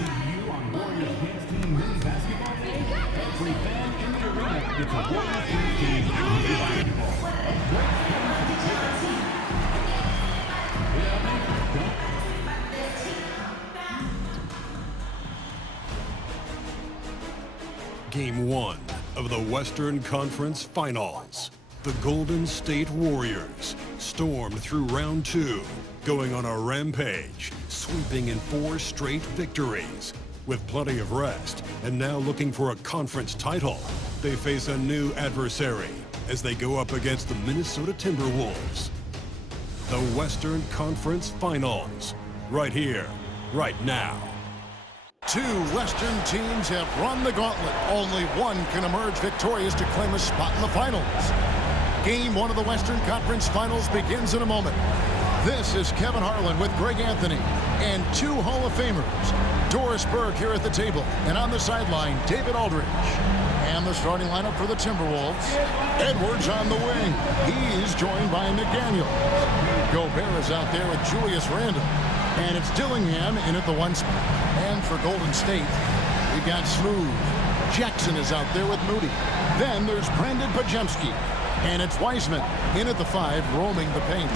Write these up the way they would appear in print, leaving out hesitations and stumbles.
see you on Warriors Kings Team Mini Basketball Day. Every fan in the arena gets a Warriors Kings Team Mini Basketball. Game 1 of the Western Conference Finals. The Golden State Warriors stormed through round 2, going on a rampage, sweeping in 4 straight victories. With plenty of rest and now looking for a conference title, they face a new adversary as they go up against the Minnesota Timberwolves. The Western Conference Finals, right here, right now. 2 Western teams have run the gauntlet. Only one can emerge victorious to claim a spot in the finals. Game 1 of the Western Conference Finals begins in a moment. This is Kevin Harlan with Greg Anthony and 2 Hall of Famers. Doris Burke here at the table, and on the sideline, David Aldridge. And the starting lineup for the Timberwolves. Edwards on the wing. He's joined by McDaniels. Gobert is out there with Julius Randle. And it's Dillingham in at the 1 spot. And for Golden State, we've got Smooth. Jackson is out there with Moody. Then there's Brandon Podziemski. And it's Wiseman in at the 5, roaming the paint.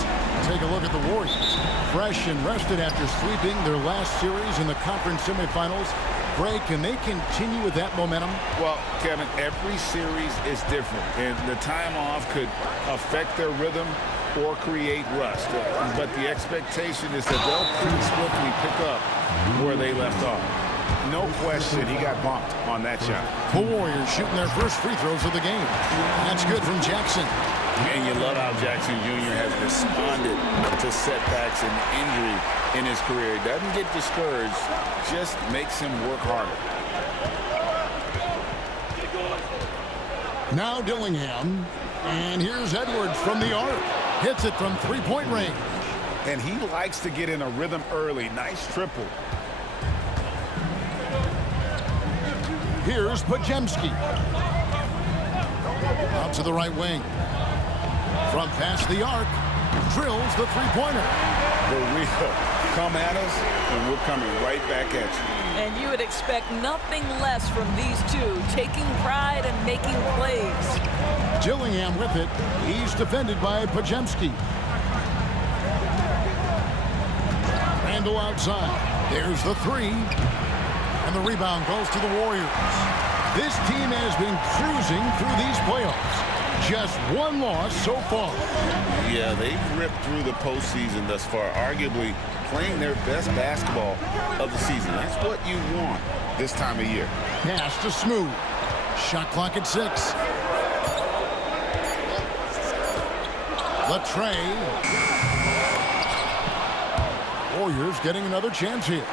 Take a look at the Warriors. Fresh and rested after sweeping their last series in the conference semifinals. Greg, can they continue with that momentum? Well, Kevin, every series is different. And the time off could affect their rhythm or create rust. But the expectation is that they'll pretty swiftly pick up where they left off. No question, he got bumped on that shot. The Warriors shooting their first free throws of the game. That's good from Jackson. And you love how Jackson Jr. has responded to setbacks and injury in his career. He doesn't get discouraged, just makes him work harder. Now Dillingham. And here's Edwards from the arc. Hits it from three-point range. And he likes to get in a rhythm early. Nice triple. Here's Podziemski. Out to the right wing. From past the arc, drills the three-pointer. For real. Come at us, and we're coming right back at you. And you would expect nothing less from these 2, taking pride and making plays. Dillingham with it. He's defended by Podziemski. Randle outside. There's the 3. And the rebound goes to the Warriors. This team has been cruising through these playoffs. Just 1 loss so far. Yeah, they've ripped through the postseason thus far, arguably playing their best basketball of the season. That's what you want this time of year. Pass to Smooth. Shot clock at 6. Latrey. Warriors getting another chance here.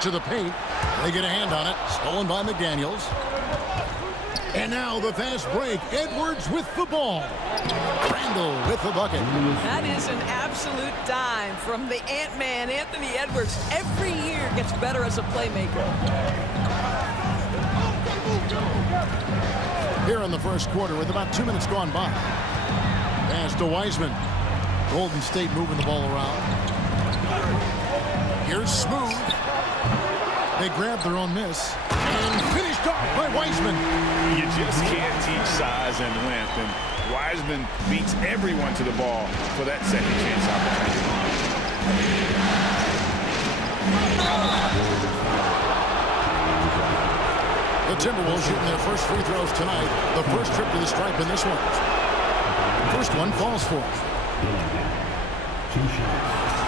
To the paint. They get a hand on it. Stolen by McDaniels. And now the fast break. Edwards with the ball. Randle with the bucket. That is an absolute dime from the Ant-Man, Anthony Edwards. Every year gets better as a playmaker. Here in the first quarter with about 2 minutes gone by. Pass to Wiseman. Golden State moving the ball around. Here's Smooth. They grab their own miss. And finished off by Wiseman. You just can't teach size and length. And Wiseman beats everyone to the ball for that second chance opportunity. The Timberwolves shooting their first free throws tonight. The first trip to the stripe in this one. First one falls for him. 2 shots.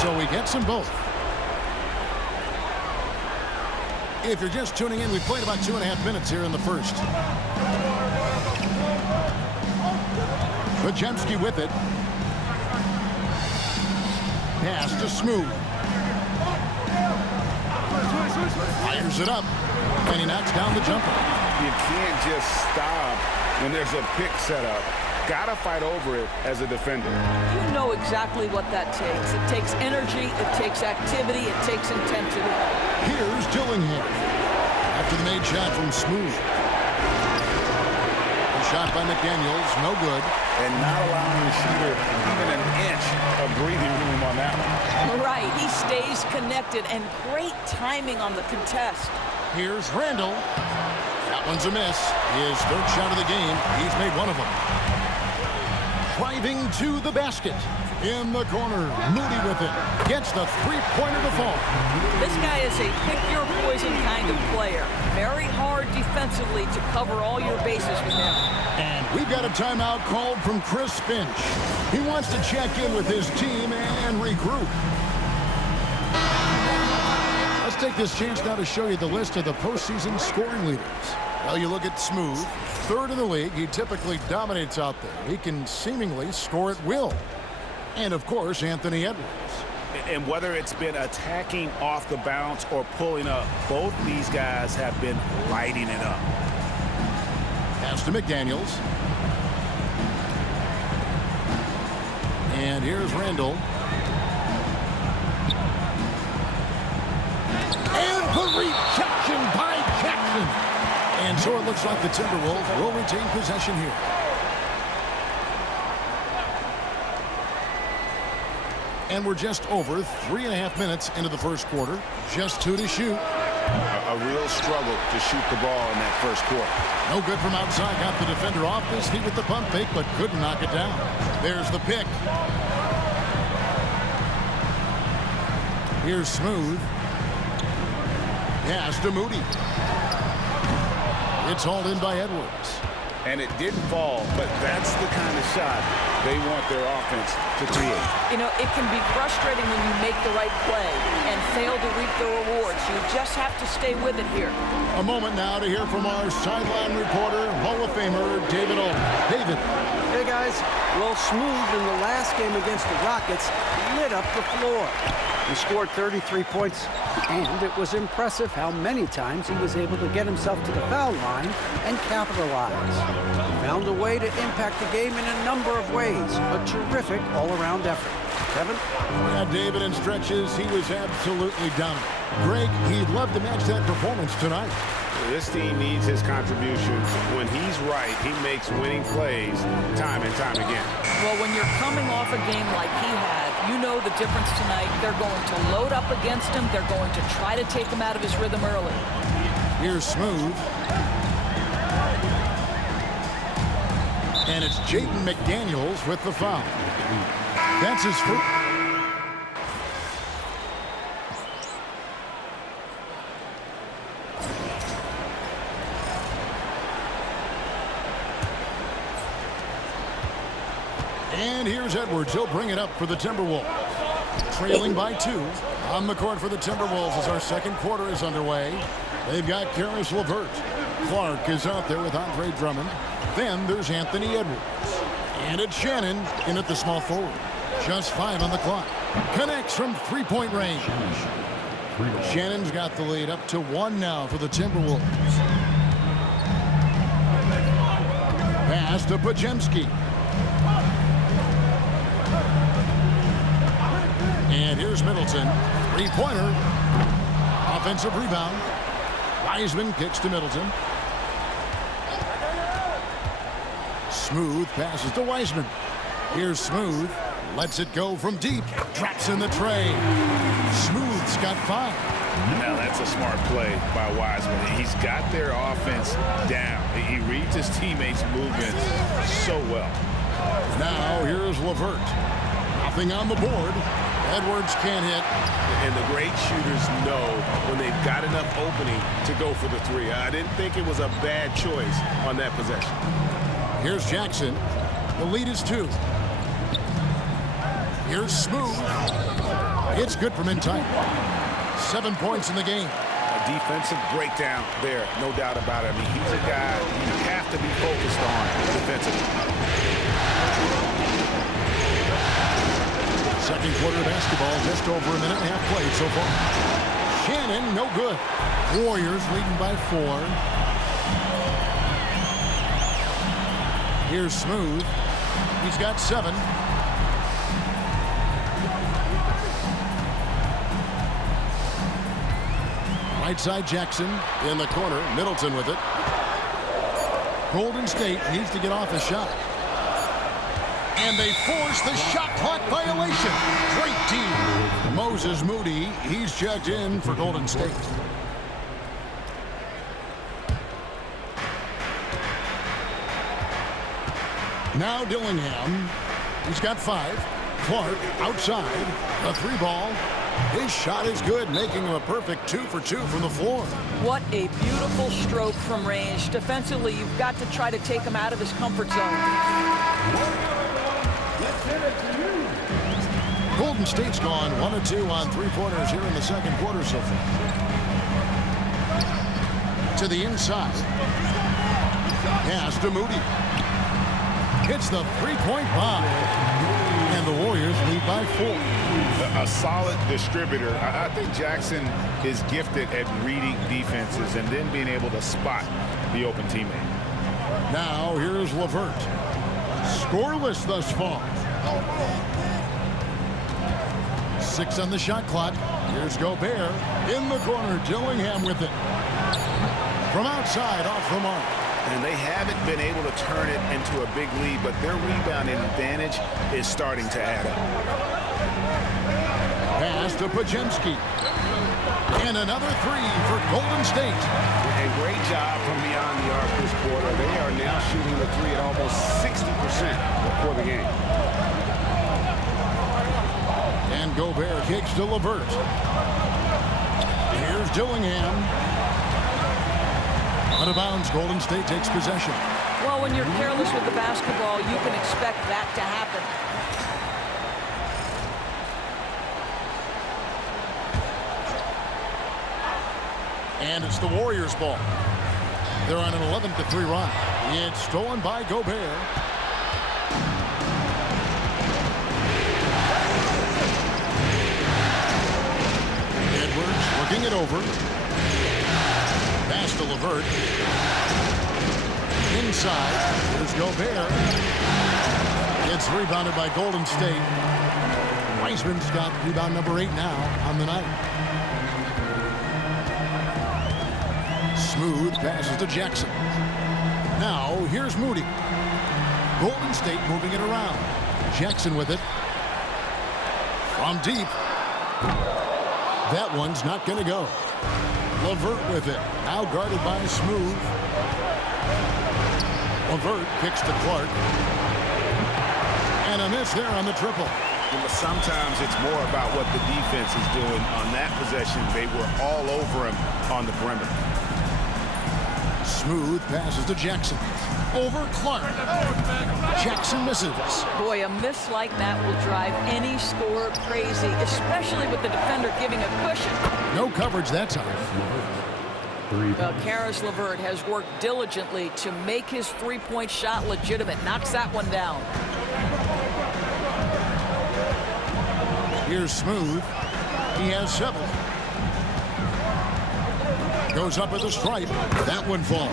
So he gets them both. If you're just tuning in, we played about 2.5 minutes here in the first. Podziemski with it. Pass to Smooth. Fires it up. And he knocks down the jumper. You can't just stop when there's a pick set up. Gotta fight over it as a defender. You know exactly what that takes. It takes energy, it takes activity, it takes intensity. Here's Dillingham. After the made shot from Smooth. The shot by McDaniels, no good. And not allowing the shooter even an inch of breathing room on that one. Right, he stays connected, and great timing on the contest. Here's Randall. That one's a miss. His third shot of the game. He's made one of them. Driving to the basket. In the corner, Moody with it. Gets the three-pointer to fall. This guy is a pick-your-poison kind of player. Very hard defensively to cover all your bases with him. And we've got a timeout called from Chris Finch. He wants to check in with his team and regroup. Let's take this chance now to show you the list of the postseason scoring leaders. Well, you look at Smooth, third in the league. He typically dominates out there. He can seemingly score at will. And, of course, Anthony Edwards. And whether it's been attacking off the bounce or pulling up, both these guys have been lighting it up. Pass to McDaniels. And here's Randall. And the rejection by Jackson. And so it looks like the Timberwolves will retain possession here. And we're just over 3.5 minutes into the first quarter. Just 2 to shoot. A real struggle to shoot the ball in that first quarter. No good from outside. Got the defender off his feet with the pump fake, but couldn't knock it down. There's the pick. Here's Smooth. Pass to Moody. It's hauled in by Edwards. And it didn't fall, but that's the kind of shot they want their offense to create. You know, it can be frustrating when you make the right play and fail to reap the rewards. You just have to stay with it here. A moment now to hear from our sideline reporter, Hall of Famer David Alden. David. Hey, guys. Well, Smooth in the last game against the Rockets lit up the floor. He scored 33 points, and it was impressive how many times he was able to get himself to the foul line and capitalize. He found a way to impact the game in a number of ways. A terrific all-around effort. Kevin? Yeah, David, in stretches, he was absolutely dominant. Greg, he'd love to match that performance tonight. This team needs his contribution. When he's right, he makes winning plays time and time again. Well, when you're coming off a game like he had, you know the difference tonight. They're going to load up against him. They're going to try to take him out of his rhythm early. Here's Smooth. And it's Jaden McDaniels with the foul. That's his first. And here's Edwards. He'll bring it up for the Timberwolves. Trailing by 2 on the court for the Timberwolves as our second quarter is underway. They've got Caris LeVert. Clark is out there with Andre Drummond. Then there's Anthony Edwards. And it's Shannon in at the small forward. Just 5 on the clock. Connects from three-point range. Shannon's got the lead up to 1 now for the Timberwolves. Pass to Podziemski. And here's Middleton. Three-pointer. Offensive rebound. Wiseman kicks to Middleton. Smooth passes to Wiseman. Here's Smooth. Lets it go from deep. Drops in the tray. Smooth's got 5. Now that's a smart play by Wiseman. He's got their offense down. He reads his teammates' movements so well. Now here's LeVert. Nothing on the board. Edwards can't hit. And the great shooters know when they've got enough opening to go for the 3. I didn't think it was a bad choice on that possession. Here's Jackson. The lead is 2. Here's Smooth. It's good from in tight. 7 points in the game. A defensive breakdown there, no doubt about it. I mean, he's a guy you have to be focused on defensively. Second quarter basketball, just over a minute and a half played so far. Shannon, no good. Warriors leading by 4. Here's Smooth. He's got 7. Right side Jackson in the corner. Middleton with it. Golden State needs to get off a shot. And they force the shot clock violation. Great team. Moses Moody, he's checked in for Golden State. Now Dillingham. He's got 5. Clark outside. A 3 ball. His shot is good, making him a perfect 2 for 2 from the floor. What a beautiful stroke from range. Defensively, you've got to try to take him out of his comfort zone. Golden State's gone 1 of 2 on 3-pointers here in the second quarter so far. To the inside. Pass to Moody. Hits the 3-point bomb. And the Warriors lead by 4. A solid distributor. I think Jackson is gifted at reading defenses and then being able to spot the open teammate. Now here's LeVert. Scoreless thus far. 6 on the shot clock. Here's Gobert. In the corner, Dillingham with it. From outside, off the mark. And they haven't been able to turn it into a big lead, but their rebounding advantage is starting to add up. Pass to Podziemski. And another 3 for Golden State. A great job from beyond the arc this quarter. They are now shooting the 3 at almost 60% for the game. And Gobert kicks to LeVert. Here's Dillingham. Out of bounds, Golden State takes possession. Well, when you're careless with the basketball, you can expect that to happen. And it's the Warriors' ball. They're on an 11-3 run. It's stolen by Gobert. Edwards working it over. Pass to LeVert. Inside. Here's Gobert. It's rebounded by Golden State. Wiseman's got rebound number 8 now on the night. Smooth passes to Jackson. Now here's Moody. Golden State moving it around. Jackson with it. From deep. That one's not going to go. LeVert with it. Now guarded by Smooth. LeVert kicks to Clark. And a miss there on the triple. Sometimes it's more about what the defense is doing. On that possession, they were all over him on the perimeter. Smooth passes to Jackson. Over Clark. Jackson misses. Boy, a miss like that will drive any scorer crazy, especially with the defender giving a cushion. No coverage that time. Well, Caris LeVert has worked diligently to make his three-point shot legitimate. Knocks that one down. Here's Smooth. He has 7. Goes up at the stripe. That one falls.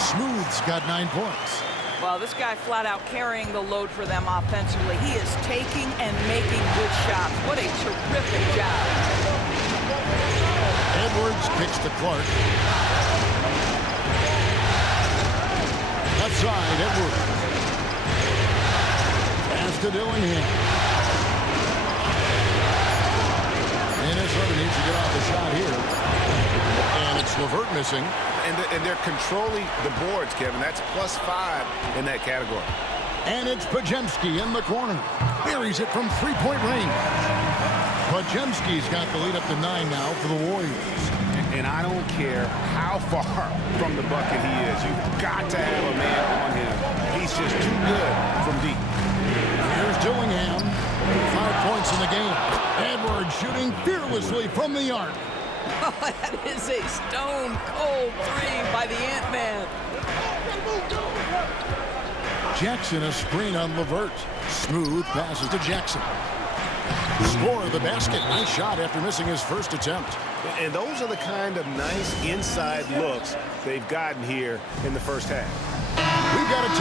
Smooth's got 9 points. Well, this guy flat out carrying the load for them offensively. He is taking and making good shots. What a terrific job. Edwards kicks to Clark. Left side, Edwards. Pass to Dillingham. Minnesota needs to get off the shot here. And it's LeVert missing. And they're controlling the boards, Kevin. That's +5 in that category. And it's Podziemski in the corner. Buries it from 3-point range. Podziemski's got the lead up to 9 now for the Warriors. And I don't care how far from the bucket he is. You've got to have a man on him. He's just too good from deep. Here's Dillingham. 5 points in the game. Edwards shooting fearlessly from the arc. Oh, that is a stone-cold 3 by the Ant-Man. Jackson a screen on LeVert. Smooth passes to Jackson. Score of the basket. Nice shot after missing his first attempt. And those are the kind of nice inside looks they've gotten here in the first half. We've got a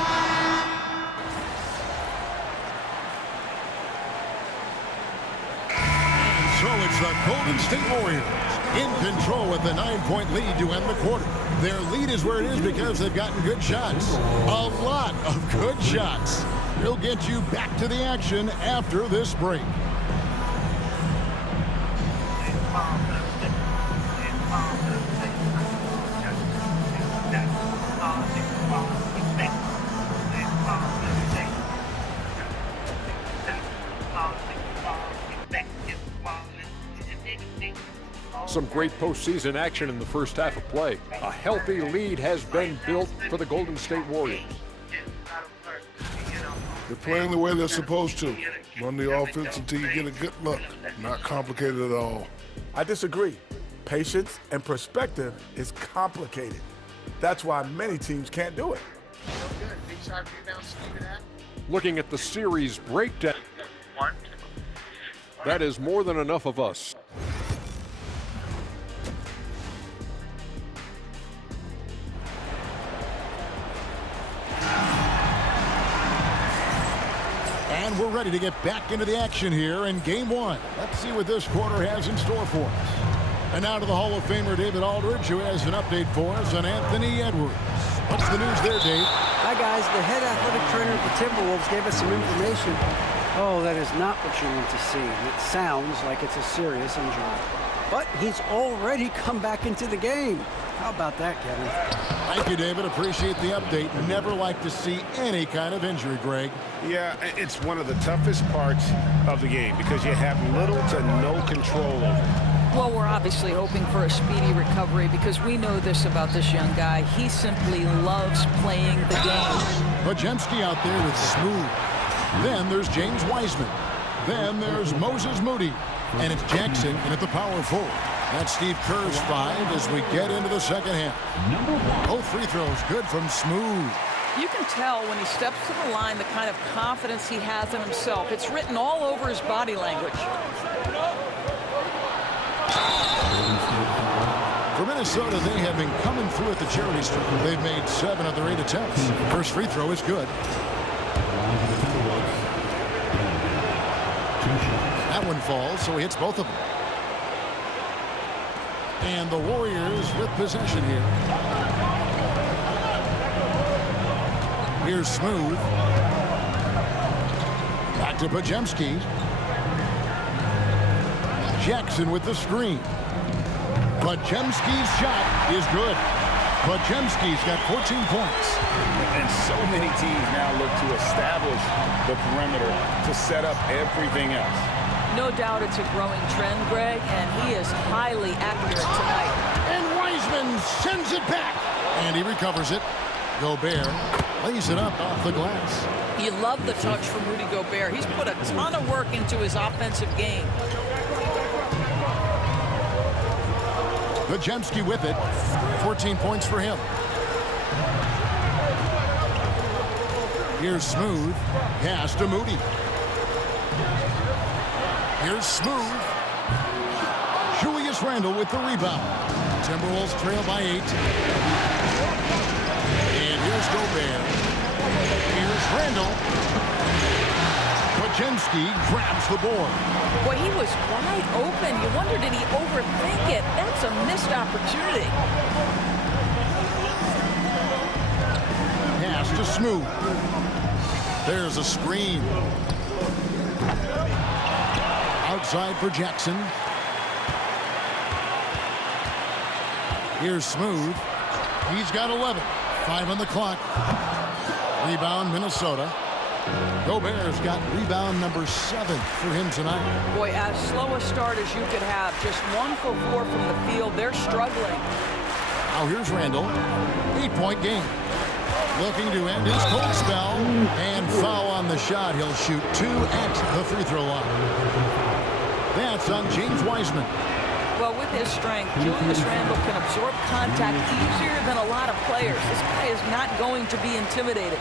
so it's the Golden State Warriors in control with a 9-point lead to end the quarter. Their lead is where it is because they've gotten good shots. A lot of good shots. We'll get you back to the action after this break. Some great postseason action in the first half of play. A healthy lead has been built for the Golden State Warriors. They're playing the way they're supposed to. Run the offense until you get a good look. Not complicated at all. I disagree. Patience and perspective is complicated. That's why many teams can't do it. Looking at the series breakdown, that is more than enough of us. And we're ready to get back into the action here in Game 1. Let's see what this quarter has in store for us. And now to the Hall of Famer David Aldridge, who has an update for us on Anthony Edwards. What's the news there, Dave? Hi, guys. The head athletic trainer of the Timberwolves gave us some information. Oh, that is not what you want to see. It sounds like it's a serious injury. But he's already come back into the game. How about that, Kevin? Thank you, David. Appreciate the update. Never like to see any kind of injury, Greg. Yeah, it's one of the toughest parts of the game because you have little to no control over it. Well, we're obviously hoping for a speedy recovery because we know this about this young guy. He simply loves playing the game. Podziemski out there with Smooth. Then there's James Wiseman. Then there's Moses Moody. And it's Jackson in at the power forward. That's Steve Kerr's 5 as we get into the second half. Both free throws good from Smooth. You can tell when he steps to the line the kind of confidence he has in himself. It's written all over his body language. For Minnesota, they have been coming through at the charity stripe. They've made 7 of their 8 attempts. First free throw is good. That one falls, so he hits both of them. And the Warriors with possession here. Here's Smooth. Back to Podziemski. Jackson with the screen. Podziemski's shot is good. Podziemski's got 14 points. And so many teams now look to establish the perimeter to set up everything else. No doubt it's a growing trend, Greg, and he is highly accurate tonight. And Wiseman sends it back. And he recovers it. Gobert lays it up off the glass. You love the touch from Rudy Gobert. He's put a ton of work into his offensive game. Podziemski with it. 14 points for him. Here's Smooth. Pass to Moody. Here's Smooth. Julius Randle with the rebound. Timberwolves trail by 8. And here's Gobert. Here's Randle. Podziemski grabs the board. Boy, he was wide open. You wonder, did he overthink it? That's a missed opportunity. Pass to Smooth. There's a screen. Outside for Jackson. Here's Smooth. He's got 11. 5 on the clock. Rebound, Minnesota. Gobert's got rebound number 7 for him tonight. Boy, as slow a start as you could have. Just 1 for 4 from the field. They're struggling. Now here's Randle. 8-point game. Looking to end his cold spell. And foul on the shot. He'll shoot 2 at the free throw line. That's on James Wiseman. Well, with his strength, Julius Randle can absorb contact easier than a lot of players. This guy is not going to be intimidated.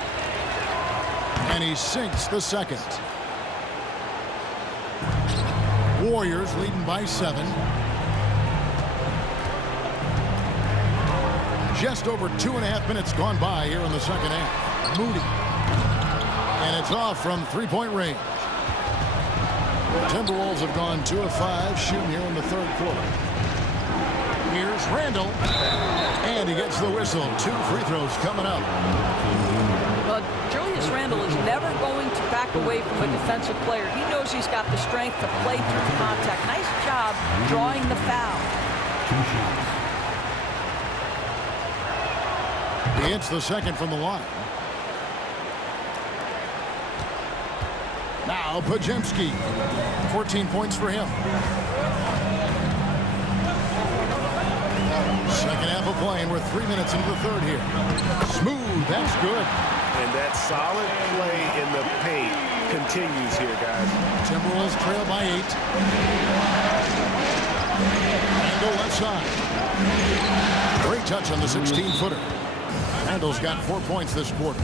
And he sinks the second. Warriors leading by 7. Just over 2.5 minutes gone by here in the second half. Moody. And it's off from 3-point range. Timberwolves have gone 2 of 5 shooting here in the third quarter. Here's Randall. And he gets the whistle. 2 free throws coming up. Well, Julius Randle is never going to back away from a defensive player. He knows he's got the strength to play through contact. Nice job drawing the foul. He hits the second from the line. Now Podziemski. 14 points for him. Second half of play, and we're 3 minutes into the third here. Smooth, that's good. And that solid play in the paint continues here, guys. Timberwolves trail by 8. And go left side. Great touch on the 16-footer. Randall's got 4 points this quarter.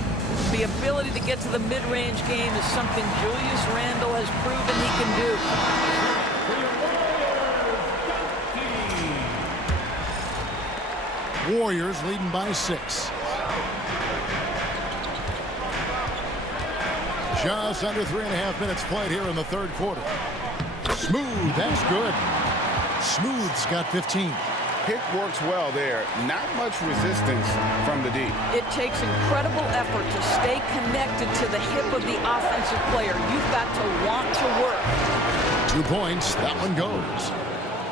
The ability to get to the mid-range game is something Julius Randle has proven he can do. Warriors leading by 6. Just under 3.5 minutes played here in the third quarter. Smooth, that's good. Smooth's got 15. Pick works well there. Not much resistance from the D. It takes incredible effort to stay connected to the hip of the offensive player. You've got to want to work. 2 points, that one goes.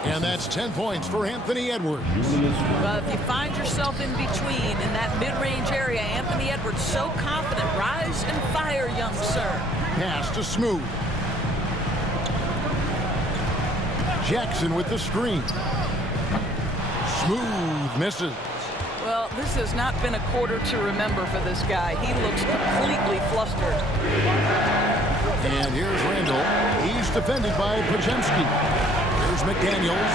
And that's 10 points for Anthony Edwards. Well, if you find yourself in between in that mid-range area, Anthony Edwards so confident. Rise and fire, young sir. Pass to Smooth. Jackson with the screen. Smooth misses. Well, this has not been a quarter to remember for this guy. He looks completely flustered. And here's Randall. He's defended by Podziemski. Here's McDaniels.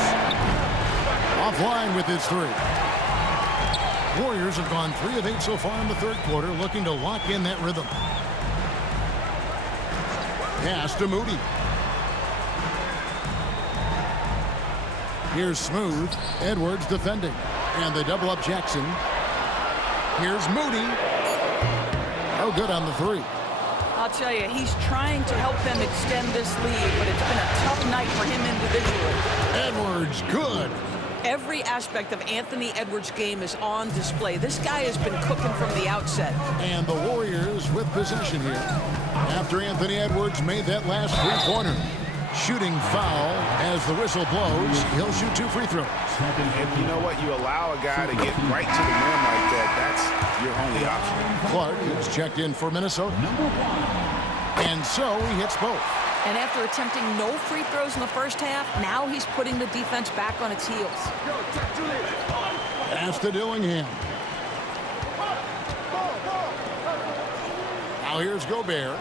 Offline with his 3. Warriors have gone 3 of 8 so far in the third quarter, looking to lock in that rhythm. Pass to Moody. Here's Smooth. Edwards defending. And they double up Jackson. Here's Moody. Oh, good on the 3. I'll tell you, he's trying to help them extend this lead, but it's been a tough night for him individually. Edwards, good. Every aspect of Anthony Edwards' game is on display. This guy has been cooking from the outset. And the Warriors with possession here. After Anthony Edwards made that last three-pointer. Shooting foul as the whistle blows. He'll shoot 2 free throws. And you know what? You allow a guy to get right to the rim like that. That's your only option. Clark is checked in for Minnesota. And so he hits both. And after attempting no free throws in the first half, now he's putting the defense back on its heels. Pass to Dillingham. Now here's Gobert.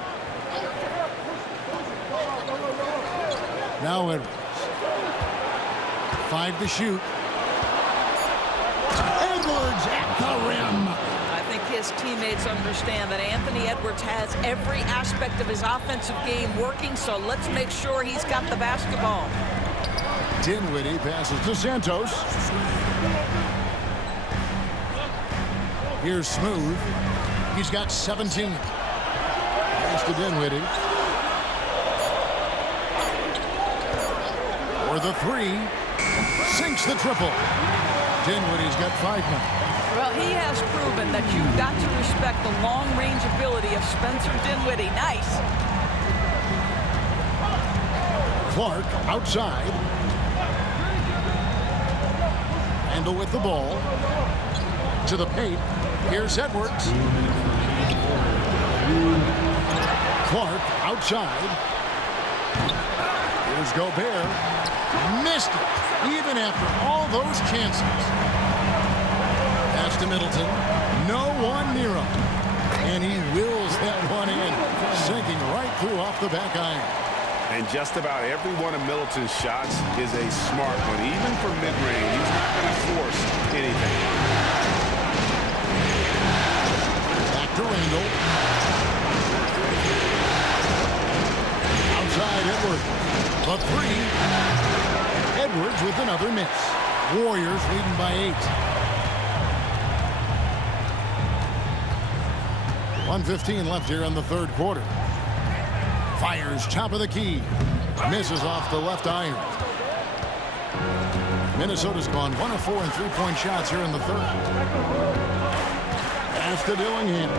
Now Edwards. 5 to shoot. Edwards at the rim. I think his teammates understand that Anthony Edwards has every aspect of his offensive game working, so let's make sure he's got the basketball. Dinwiddie passes to Santos. Here's Smooth. He's got 17. Pass to Dinwiddie. For the 3. Sinks the triple. Dinwiddie's got 5 now. Well, he has proven that you've got to respect the long-range ability of Spencer Dinwiddie. Nice. Clark outside. Randall with the ball. To the paint. Here's Edwards. Clark outside. Here's Gobert. Missed it, even after all those chances. Pass to Middleton. No one near him. And he wills that one in, sinking right through off the back iron. And just about every one of Middleton's shots is a smart one. Even from mid-range, he's not going to force anything. Back to Randall. Outside Edwards. The 3. Edwards with another miss. Warriors leading by 8. 1:15 left here in the third quarter. Fires top of the key. Misses off the left iron. Minnesota's gone 1 of 4 in three-point shots here in the third. Pass to Dillingham.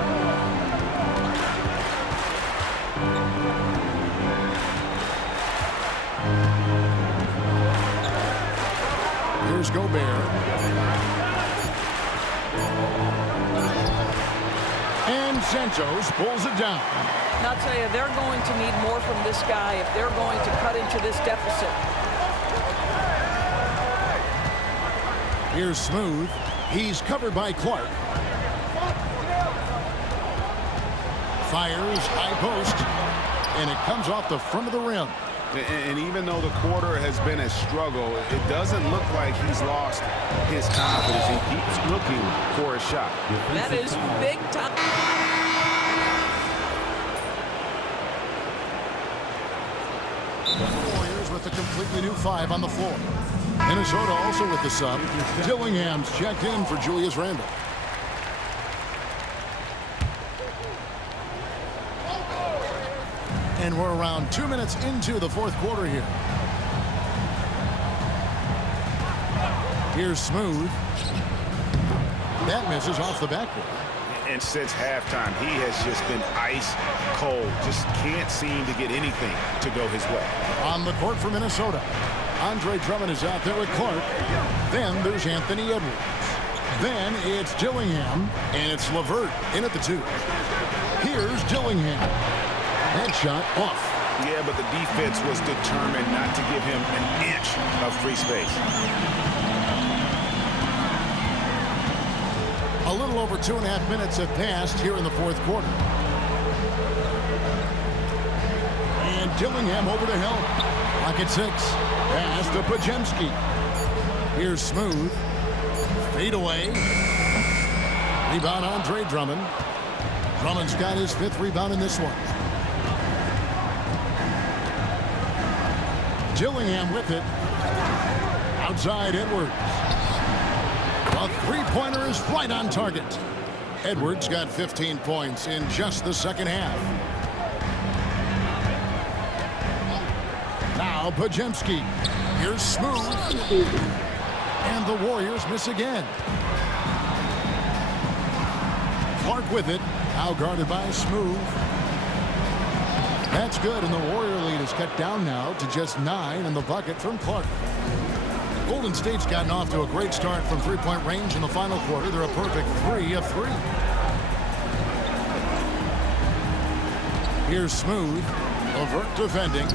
Here's Gobert. And Santos pulls it down. And I'll tell you, they're going to need more from this guy if they're going to cut into this deficit. Here's Smooth. He's covered by Clark. Fires, high post. And it comes off the front of the rim. And even though the quarter has been a struggle, it doesn't look like he's lost his confidence. He keeps looking for a shot. That is big time. The Warriors with a completely new 5 on the floor. Minnesota also with the sub. Dillingham's checked in for Julius Randle. And we're around 2 minutes into the fourth quarter here. Here's Smooth. That misses off the backboard. And since halftime, he has just been ice cold. Just can't seem to get anything to go his way. On the court for Minnesota, Andre Drummond is out there with Clark. Then there's Anthony Edwards. Then it's Dillingham, and it's LeVert in at the 2. Here's Dillingham. That shot off. Yeah, but the defense was determined not to give him an inch of free space. A little over 2.5 minutes have passed here in the fourth quarter. And Dillingham over to help. Clock at 6. Pass to Podziemski. Here's Smooth. Fade away. Rebound Andre Drummond. Drummond's got his 5th rebound in this one. Dillingham with it. Outside Edwards. A three-pointer is right on target. Edwards got 15 points in just the second half. Now Podziemski. Here's Smooth. And the Warriors miss again. Clark with it. Now guarded by Smooth. That's good, and the Warrior lead is cut down now to just 9 in the bucket from Clark. Golden State's gotten off to a great start from three-point range in the final quarter. They're a perfect 3 of 3. Here's Smooth. LeVert defending.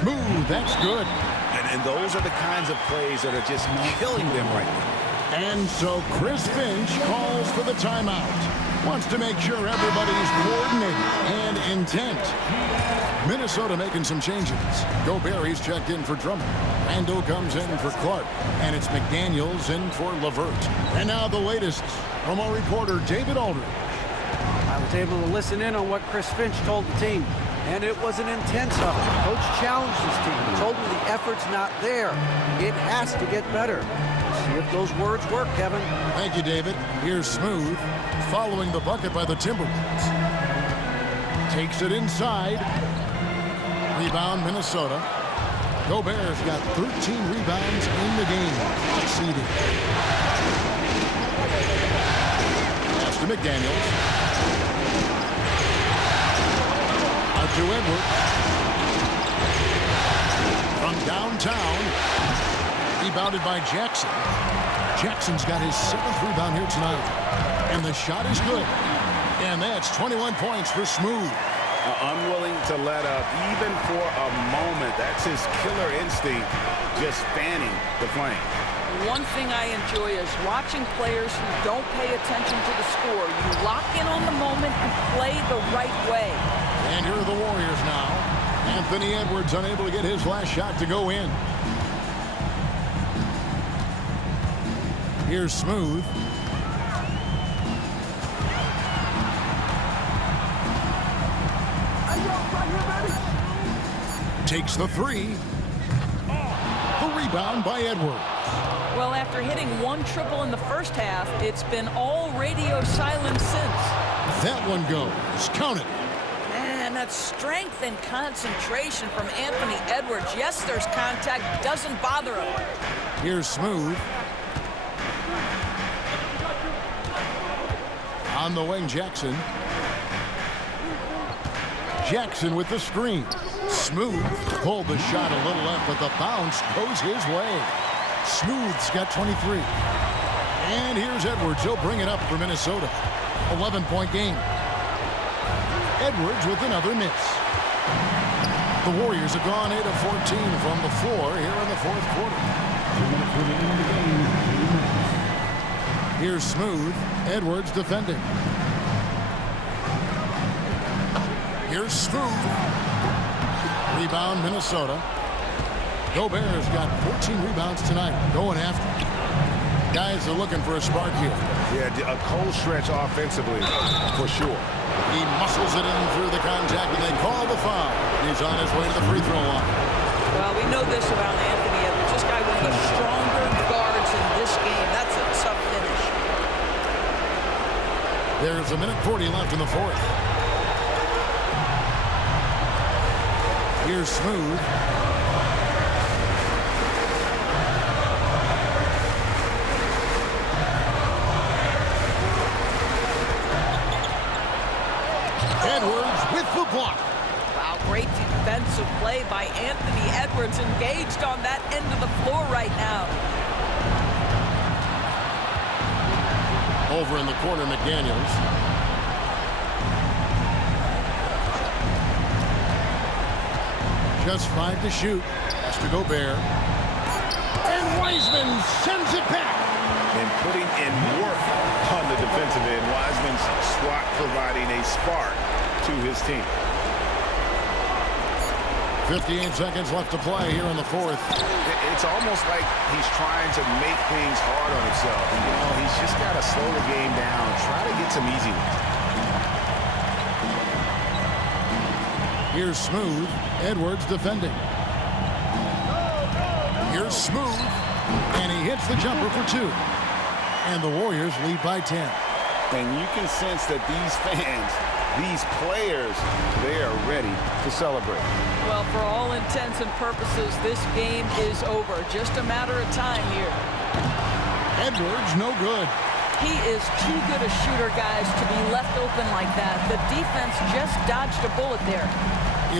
Smooth, that's good. And those are the kinds of plays that are just killing them right now. And so Chris Finch calls for the timeout. Wants to make sure everybody's coordinated and intent. Minnesota making some changes. Gobert's checked in for Drummond. Randle comes in for Clark. And it's McDaniels in for LeVert. And now the latest from our reporter, David Aldridge. I was able to listen in on what Chris Finch told the team. And it was an intense effort. Coach challenged his team. He told them the effort's not there. It has to get better. See if those words work, Kevin. Thank you, David. Here's Smooth, following the bucket by the Timberwolves. Takes it inside. Rebound, Minnesota. Gobert's got 13 rebounds in the game. Exceeding. Pass to McDaniels. Out to Edwards. From downtown. Rebounded by Jackson. Jackson's got his 7th rebound here tonight. And the shot is good. And that's 21 points for Smooth. Unwilling to let up even for a moment. That's his killer instinct, just fanning the flame. One thing I enjoy is watching players who don't pay attention to the score. You lock in on the moment and play the right way. And here are the Warriors now. Anthony Edwards unable to get his last shot to go in. Here's Smooth. Takes the 3. The rebound by Edwards. Well, after hitting 1 triple in the first half, it's been all radio silence since. That one goes. Count it. And that strength and concentration from Anthony Edwards. Yes, there's contact, doesn't bother him. Here's Smooth. On the wing, Jackson. Jackson with the screen. Smooth pulled the shot a little left, but the bounce goes his way. Smooth's got 23. And here's Edwards. He'll bring it up for Minnesota. 11-point game. Edwards with another miss. The Warriors have gone 8 of 14 from the floor here in the fourth quarter. Here's Smooth. Edwards defending. Here's Smooth. Rebound, Minnesota. Gobert's got 14 rebounds tonight. Going after. Guys are looking for a spark here. Yeah, a cold stretch offensively, for sure. He muscles it in through the contact, and they call the foul. He's on his way to the free throw line. Well, we know this about Anthony Edwards. This guy, one of the stronger guards in this game. That's a tough finish. There's a minute 40 left in the fourth. Here's Smooth. Edwards with the block. Wow, great defensive play by Anthony Edwards, engaged on that end of the floor right now. Over in the corner, McDaniels. Just 5 to shoot. Has to Gobert. And Wiseman sends it back. And putting in work on the defensive end. Wiseman's swat providing a spark to his team. 58 seconds left to play here in the fourth. It's almost like he's trying to make things hard on himself. You know, he's just got to slow the game down. Try to get some easy ones. Here's Smooth. Edwards defending. Here's Smooth. And he hits the jumper for 2. And the Warriors lead by 10. And you can sense that these fans, these players, they are ready to celebrate. Well, for all intents and purposes, this game is over. Just a matter of time here. Edwards, no good. He is too good a shooter, guys, to be left open like that. The defense just dodged a bullet there.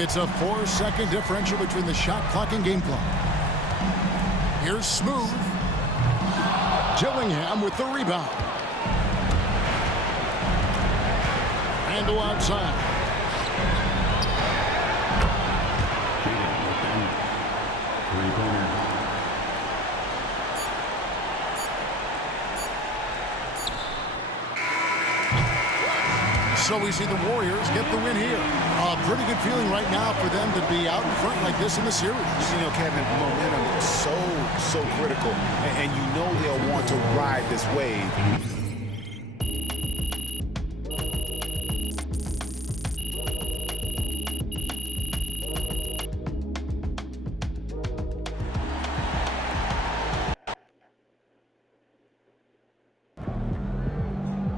It's a 4-second differential between the shot clock and game clock. Here's Smooth. Gillingham with the rebound. Handle outside. So we see the Warriors get the win here. A pretty good feeling right now for them to be out in front like this in the series. You know, Kevin, momentum is so critical. And you know they'll want to ride this wave.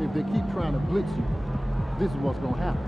If they keep trying to blitz you, this is what's going to happen.